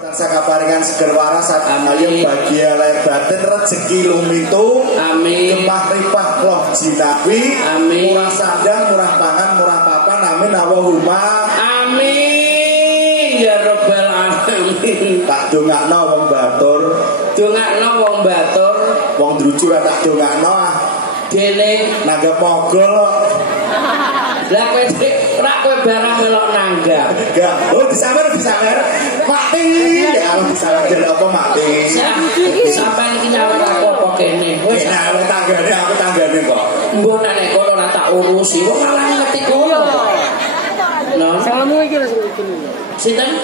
Sakaparingan seger waras ayo bahagia lahir batin rezeki lumitu amin gemah ripah loh jinawi amin murah sandang murah pangan murah papan amin Allahumma amin ya rabbal alamin. Tak dongakno wong batur wong druju ra tak dongakno dene nangga mogol lah kowe rak kowe barang melok nanggap enggak oh disawer mati ya Allah disawer jadi apa mati sampai iki nyawer apa kene wis aku tanggane kok mbok nek kono ora tak urusi kok malah ngerti kono no salamu iki lho sinten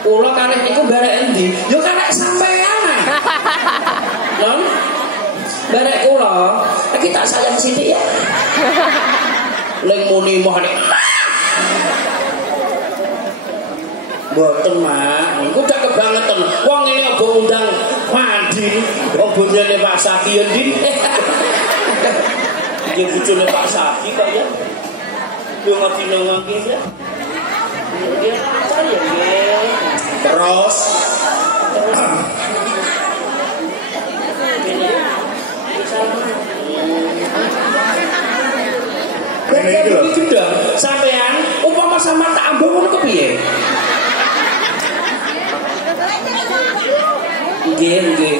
kula karep niku barek endi yo karek sampean non barek kula iki tak sayang sithik ya leng muni moh nek boten mak niku dak kebangetan wong ngene obo undang mandi wong bojone Pak Saki endi iki bojone Pak Saki kok ya yo ngerti nang iki ya dia acar ya terus ini iki lho sampean umpama sampean tak ambung ngono kepiye nggih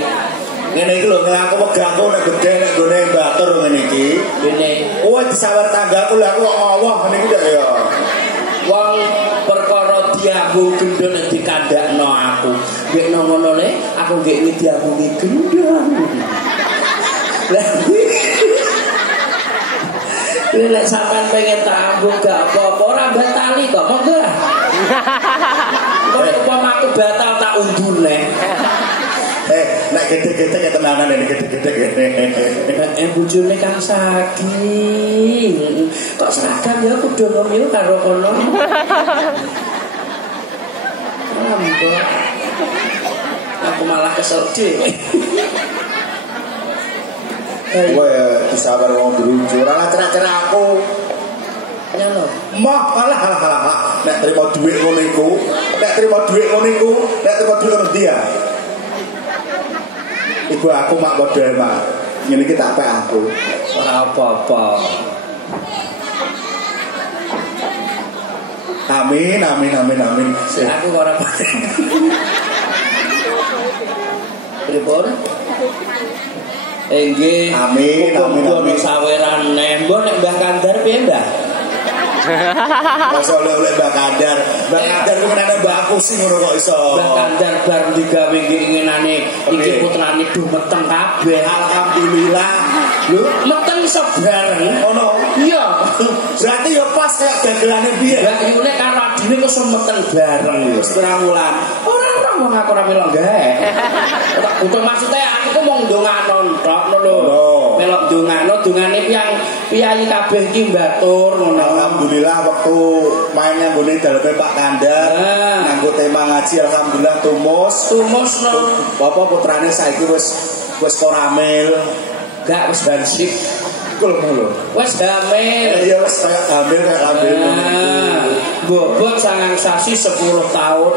ngene iki lho nek aku wegahku nek gedhe nek gone batur ngene iki ngene kowe disawer tanggaku lha aku kok ngowoh ngene iki ya wong perkara diambung gendon nek dikandakno aku nek ngono le aku nggih diambungi gendon lah nek sampean pengen tak ambung gak apa-apa ora batali kok monggo lah kok upama aku batal tak undune nek gede-gede ke tenanan ini gede-gede bojone Kang Sagi kok seragam ya kudu ngomil karo kono aku malah kesel dhewe kowe disawer wong druju ora cerak-cerak aku ya lho mah alah nek trimo dhuwit ngono iku nek trimo dhuwit ngono dia ibu aku mak model mak ngene iki tak pek aku ora apa-apa amin aku ora pripun nggih amin saweran mbok nek Mbah Kandar piye Mbah masa oleh Mbak Kandar ku menane Mbak aku sing ngono kok iso Mbak Kandar bar digawe inginane iki putrane do meteng kabeh alhamdulillah lho meteng iso bareng ono iya berarti ya pas kayak dagelane piye Mbak Yune karo adine kok iso meteng bareng lho setengah wulan ora wong aku ora melok gawe untuk maksudnya aku ku mung ndongakno tok lho melok ndongakno dongane piyai kabeh iki mbatur ngono alhamdulillah waktu main yang gone daleme Pak Kandar nganggo tema ngaji alhamdulillah tumus no bapak putrane saiki wis koramil gak wis bansik kul lho wis hamil iya wis hamil bobot sangang sasi 10 tahun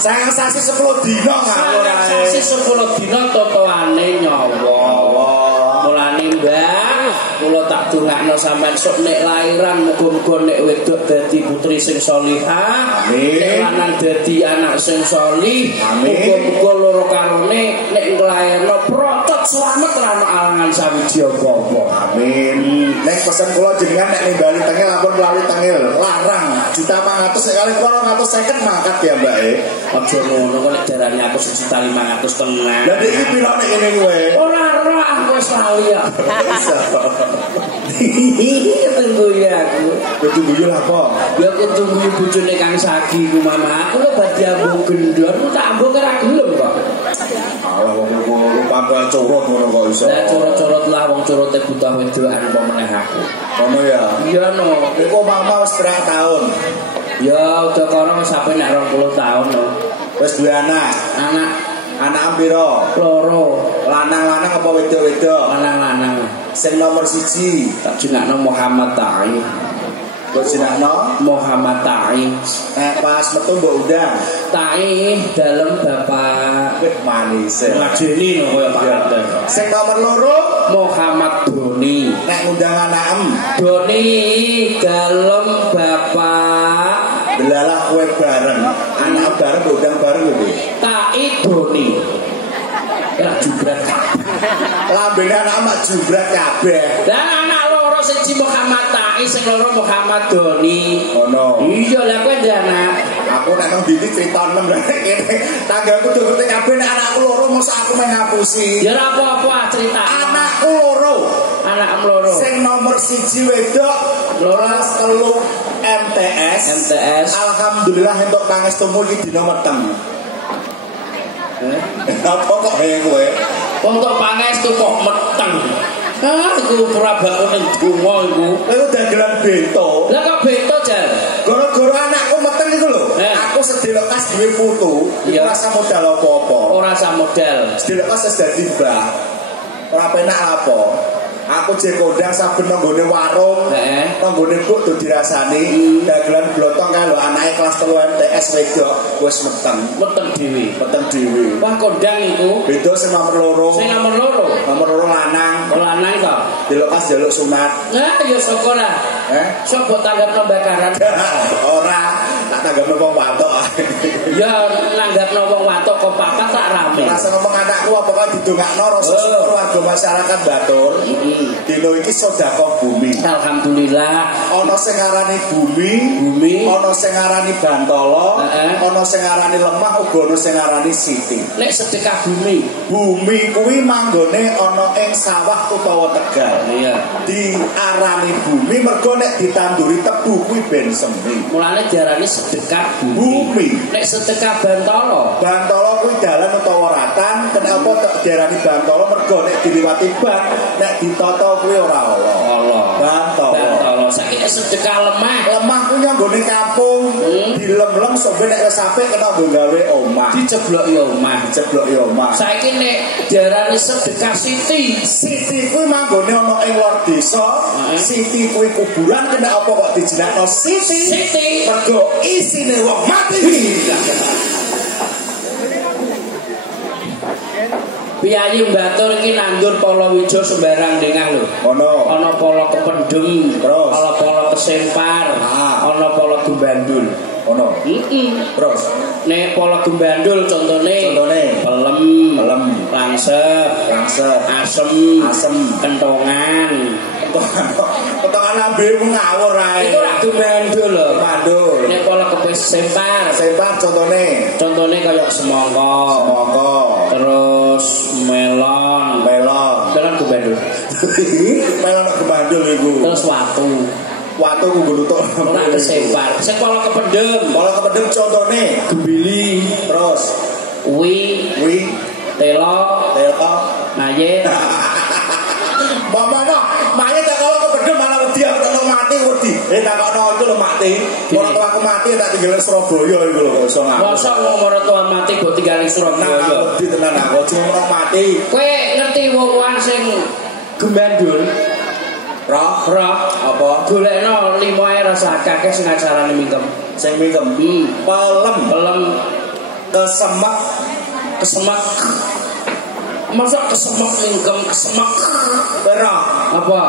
sangang sasi 10 dino ngawur ae sasi 10 dino totoane nyawa mulane Mbak kula tak dongakno sampean sok nek lairan muga-muga nek wedok dadi putri sing salihah nek lanang dadi anak sing salih muga-muga loro karone nek nglairno protot slamet lan alangan sawiji apa amin nek pesen kula jenengan nek nimbali tengel ampun melalui tengel larang 1.500.000 sekali 250 mangkat ya Mbak aja ngono kok nek darane aku 1.500.000 tenan lha iki piro nek ngene kowe ora aku wis lali ya tunggu ya aku tunggu ya apa ya aku tunggu bojone Kang Sagi ku mama aku lho badhe ambung gendon ku tak ambung ora gelem kok alah wong lupa curut ngono kok iso lah curut-curut lah wong curote butuh wedokan apa meneh aku ngono ya iya no iku mama wis berapa tahun ya udah kono sampe nek 20 tahun no wis duwe anak piro loro lanang-lanang apa wedok-wedok lanang-lanang sing nomor 1 tak jenengno Muhammad Ta'i Mbok jenengno Muhammad Tai. Pas metu mbok undang. Tai dalem Bapak Manis. ngajeni lho kaya Pak Kanten. Sing nomor 2 Muhammad Doni. nek ngundang anakem. Doni dalem Bapak Delalah kowe bareng. Anak bareng mbok undang bareng lho. Tai Doni. Ya jubrat. Lambene anak mak jubrat kabeh. Dan anak loro siji Muhammad Tai, sing loro Muhammad Doni. Ono. Iya lah kowe ndek anak. Aku nek nang dindi cerita 6 lha kene. Tanggaku do ngerti kabeh nek anakku loro mosok aku meh ngapusi. Ya ora apa-apa cerita. Anakku loro. Anak loro. Sing nomor 1 wedok, kelas 3 MTS. MTS. Alhamdulillah entuk pangestumu iki dina meteng. Apa kok kowe? Untuk pangestu kok meteng. Ah, iku purabakku ning donga iku. Kowe dagelan bento. Lah kok bento jan? Gara-gara anakku meteng iku lho. Aku sedhelok pas duwe foto, iya. Ora sa modal apa-apa. Ora sa modal. Sedhelok pas dadi mbah. Ora penak apa. Aku jek kondang saben nang gone warung, nang gone buk do dirasani, dagelan blotong karo anake kelas 3 MTS wedok wis meteng. Meteng dhewe. Meteng dhewe. Wah kondang iku. Beda sing nomor 2. Sing nomor 2. Nomor 2 lanang. Lanang to. Delok pas jaluk sunat. Nah, ya syukur lah. Sok mbok tanggapno bakaran. Ora, tak tanggapno wong watuk. Ya nanggapno wong watuk kok papat tak rame. Rasa ngomong anakku apa kok didongakno rasa keluarga masyarakat Batur. Dino iki sedekah bumi. Alhamdulillah. Ana sing ngarani bumi, ana sing ngarani Bantala, ana sing ngarani lemah, uga ana sing ngarani siti. Nek sedekah bumi, bumi kuwi manggone ana ing sawah utawa tegal. Iya. Diarani bumi mergo nek ditanduri tebu kuwi ben semi. Mulane diarani sedekah bumi. Nek sedekah Bantala, Bantala kuwi dalan utawa ratan, kenapa tak diarani Bantala mergo nek diliwati bak, nek ditata kuwi ora Allah. Bantala. Saiki sedekah lemah. Lemah kuwi nggone kampung, dilem-lem sampe nek wis apik kena nggo gawe omah. Diceblok ya omah, diceblok ya omah. Saiki nek diarani sedekah siti. Siti kuwi manggone ana ing luar desa. Siti kuwi kuburan kena apa kok dijenengno siti? Siti. Mergo isine wong mati. Piyayi Batur iki nandur Palawija sembarang dengah lho. Ana pala kependhem, terus ana pala kesempar, ana pala gembandul. Ono. Terus nek pala gembandul contone pelem, langsep, asem, kentongan. Kentongan lambemu ngawur ae. Iku rak gembandul lho. Gembandul. Nek pala kesempar, contone kaya semangka. Terus melon gembandul. Melon gembandul iku. Terus watu ku nutuk ora kesempar. Sing pala kependhem contone gembili. Terus wi telo mayit. Mama mayit kalau kependhem malah wedi aku mati wedi. Takokno iku lho mati. Ora aku mati tak tinggal Surabaya iku lho kok iso ngapa. Mosok wong ora tua mati kok tinggal Surabaya. Wedi tenan aku cuma mati. Kowe ngerti wong sing gembandul? Roh apa? Golekno 5 ae rasa akeh sing acarane mingkem. Sing mingkem. Pelem. Kesemek. Masa kesemek mingkem kesemek. Roh apa?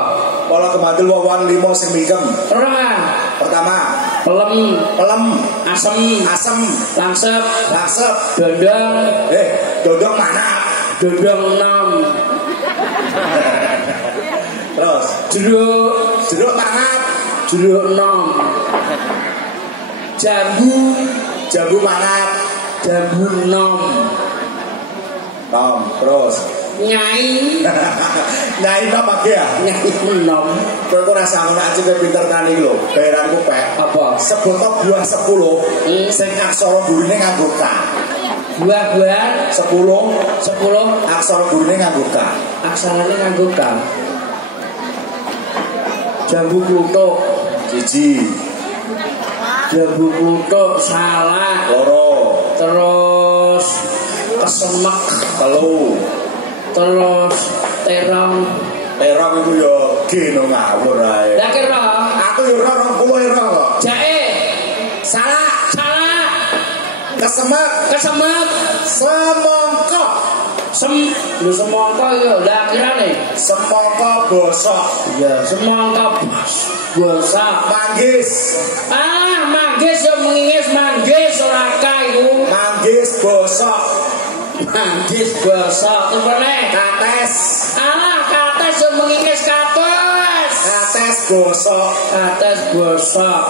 Pola kemandul wawan 5 sing mingkem. Roh. Pertama, pelem, asem, langsep, dondong. Dondong mana? Dondong 6. Terus jeruk mangap, jeruk 6. Jambu mangap, jambu 6. Terus nyai apa ya? Nyai 6. Kowe ora sanggup nek cek pinter tani lho. Bayaranku pek. Apa? Sebotol buah 10 sing aksara gurine nganggo K. Buah 10 aksara gurine nganggo K. Aksarane nganggo K. Jambu kluthuk 1. Jambu kluthuk salah 2. Terus kesemek 3. Terus terong iku ya geno ngawur ae. Lah kira Aku yo ora 20 kok. Jae. Salah. Kesemek. Semangka. Lu semangka yo lah kirane. Semangka bosok. Iya, semangka bosok. Manggis. Manggis yo mengingis manggis ora kae iku. Manggis bosok. Terus meneh Kates. Kates yo mengingis kates. Kates bosok.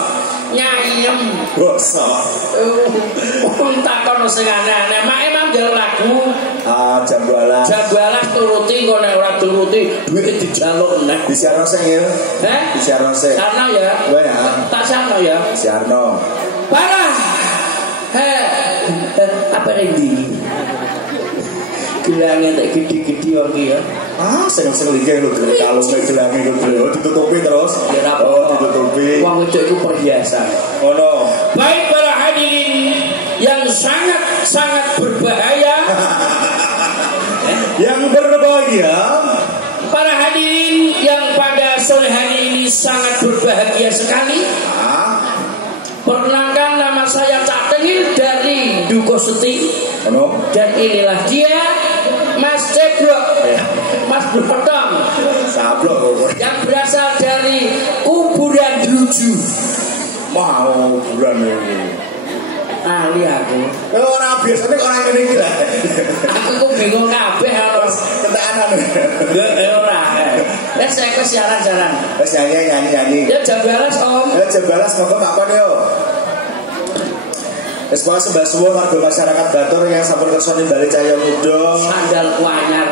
Nyayem bosok. Tak kono sing aneh-aneh. Mak emang njaluk lagu. Jambalas. Jambalas turuti kok nek ora turuti duit dijaluk neh. Disiarno sing ya. Disiarno sing. Sarno ya. Wah ya. Tak sarno ya. Siarno. Parah. Apa ini? Gelange tak gede-gede wong iki ya. Sing lingke lho kalung gelange lho ditutupi terus. Ditutupi. Wong wedok iku perhiasan. Ngono. Baik para hadirin yang sangat berbahaya. Yang berbahagia. Para hadirin yang pada sore hari ini sangat berbahagia sekali. Perkenalkan, nama saya Cak Tengil dari Duko Seti. Dan inilah dia Mas Ceblok, Mas Blotong, yang berasal dari kuburan Druju. Mau kuburan ini. Ali aku. Ora biasane orang ngene iki lah. Aku kok bingung kabeh terus kentaanan. Ora. Saya ke siaran-siaran. Wis nyanyi. Ya Jambalas Om. Jambalas monggo takon yo. Wis pokoke sembah suwun warga masyarakat Batur yang sampun kersa nimbali cahya muda. Sandal kuanyar.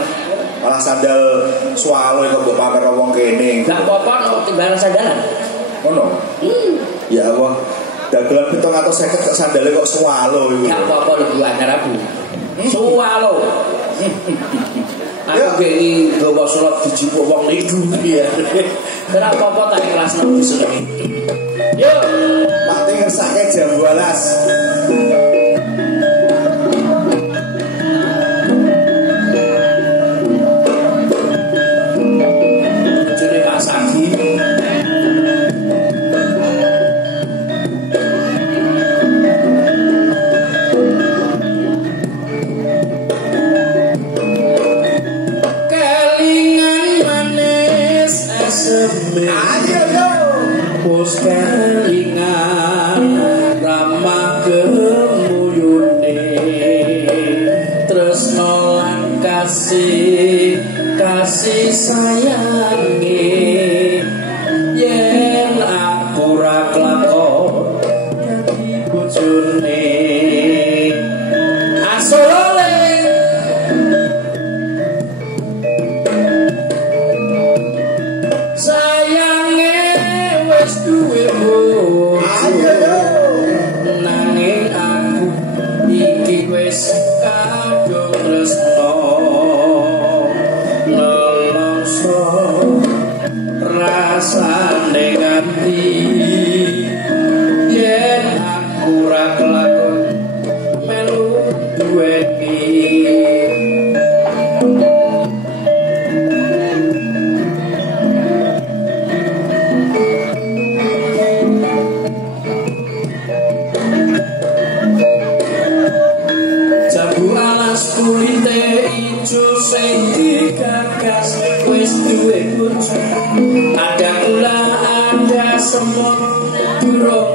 Malah sandal swalo kok mbok pamer wong kene. Gak apa-apa kok timbalan sandalan. Ngono. Ya Allah. Dagelan 750 kok sandale kok swalo iku. Gak apa-apa lho kuanyar aku. Swalo. Aku gini gawa surat dijipuk wong lidu ya. Ora apa-apa tak ikhlasno disenengi. Yo, mati ngersake Jambalas. Jere Kak Sagi. Pos kelingan ramah kemuyune tresno lan kasih sayange yen aku ra kelakon dadi bojone asolole duwe nanging aku iki wis kadung tresno nelongso rasane ganti yen aku ra kelakon melu duweni kulite ijo sing digagas wis duwe bojo ada kula ada semut